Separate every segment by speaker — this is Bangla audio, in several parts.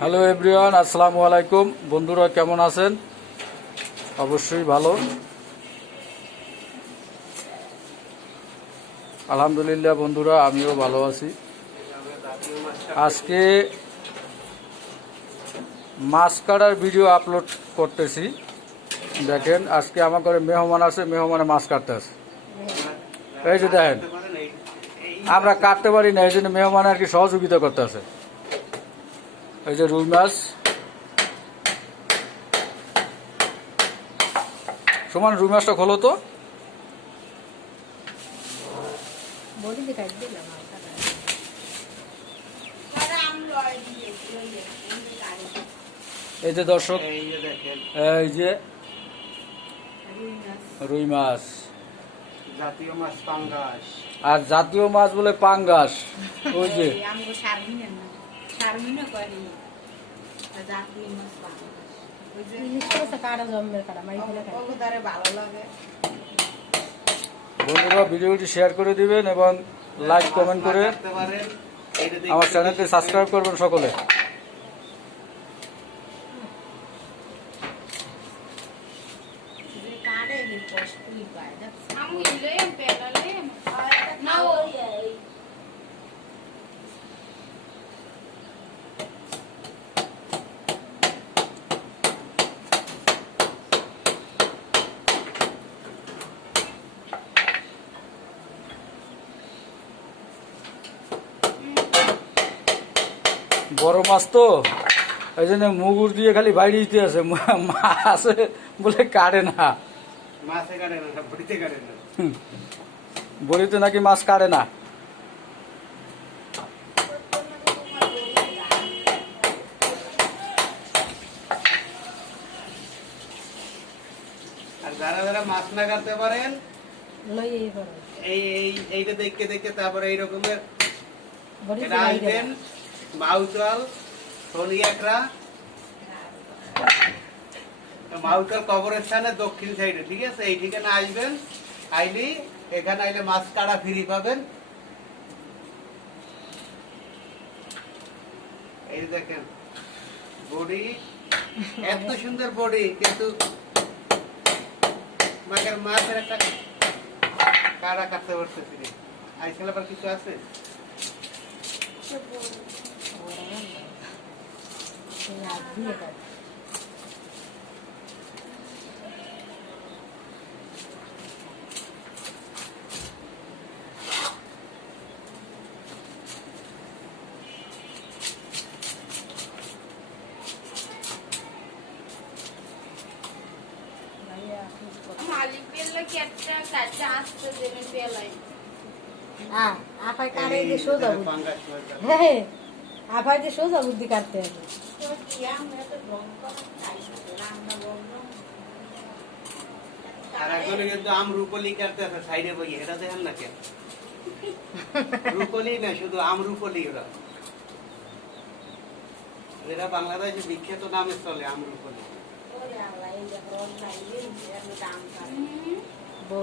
Speaker 1: হ্যালো এভরিওয়ান আসসালামু আলাইকুম বন্ধুরা কেমন আছেন? অবশ্যই ভালো। আলহামদুলিল্লাহ, বন্ধুরা, আমিও ভালো আছি। আজকে মাছ কাটার ভিডিও আপলোড করতেছি। দেখেন, আজকে আমার ঘরে মেহমান আছে, মেহমানে মাছ কাটতে আছে। এই যে দেখেন, আমরা কাটতে পারি না, এই জন্য মেহমান আর কি সহযোগিতা করতে আছে। এই যে রুই মাছ। সমান রুই মাছটা খোলো তো। এই যে দর্শক
Speaker 2: এই যে
Speaker 1: এই যে রুই মাছ।
Speaker 2: জাতীয় মাছ পাঙ্গাস।
Speaker 1: আর জাতীয় মাছ বলে পাঙ্গাস। ওই যে।
Speaker 3: করি মাছ ভালো
Speaker 1: বন্ধুরা ভিডিওটি শেয়ার করে দিবেন এবং লাইক কমেন্ট করে আমার চ্যানেলটি সাবস্ক্রাইব করবেন সকলে. বড় মাছ তো এই জন্য মুগুর দিয়ে খালি বাইরে দিতে আছে মাছ বলে কাটে না।
Speaker 2: বড়িতে
Speaker 1: নাকি মাছ কাটে না।
Speaker 2: আর যারা যারা মাছ না কাটতে পারেন
Speaker 4: এই
Speaker 2: এই এই এইটা দেখতে দেখতে তারপরে এই রকমের আসবেন মাউচাল শনি একরা। মাউচাল কবরস্থানের দক্ষিণ সাইডে, ঠিক আছে? এই ঠিকানা আসবেন আইলি, এখানে আইলে মাছ কাটা ফ্রি পাবেন। এই দেখেন, বডি, এত সুন্দর বডি, কিন্তু মাকের মাছের একটা কাটা কাটতে পারতেছি আইসেল আবার কিছু আছে?
Speaker 4: হাত দিয়ে কাট ভাইয়া আপনি করেন।
Speaker 5: malik pela que até cacha asta de me pela.
Speaker 4: আ আপাই কাটে যে সোজা বুদ্ধি। হ্যাঁ আপাই যে সোজা বুদ্ধি কাটতে হবে
Speaker 2: আর এখন কিন্তু আম রুপলি কাটতে আছে সাইডে বই এটা দেখেন না কেন রুপলি না শুধু আম রুপলি ওরা। এরা বাংলাদেশে বিখ্যাত নামে চলে, আম রুপলি।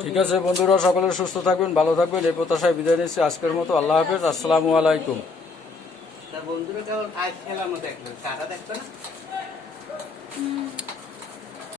Speaker 1: ঠিক আছে বন্ধুরা, সকলে সুস্থ থাকবেন, ভালো থাকবেন, এই প্রত্যাশায় বিদায় নিচ্ছি আজকের মতো। আল্লাহ হাফেজ, আসসালামু আলাইকুম।
Speaker 2: বন্ধুরা কেবল আজ খেলাম দেখল তারা দেখতো না?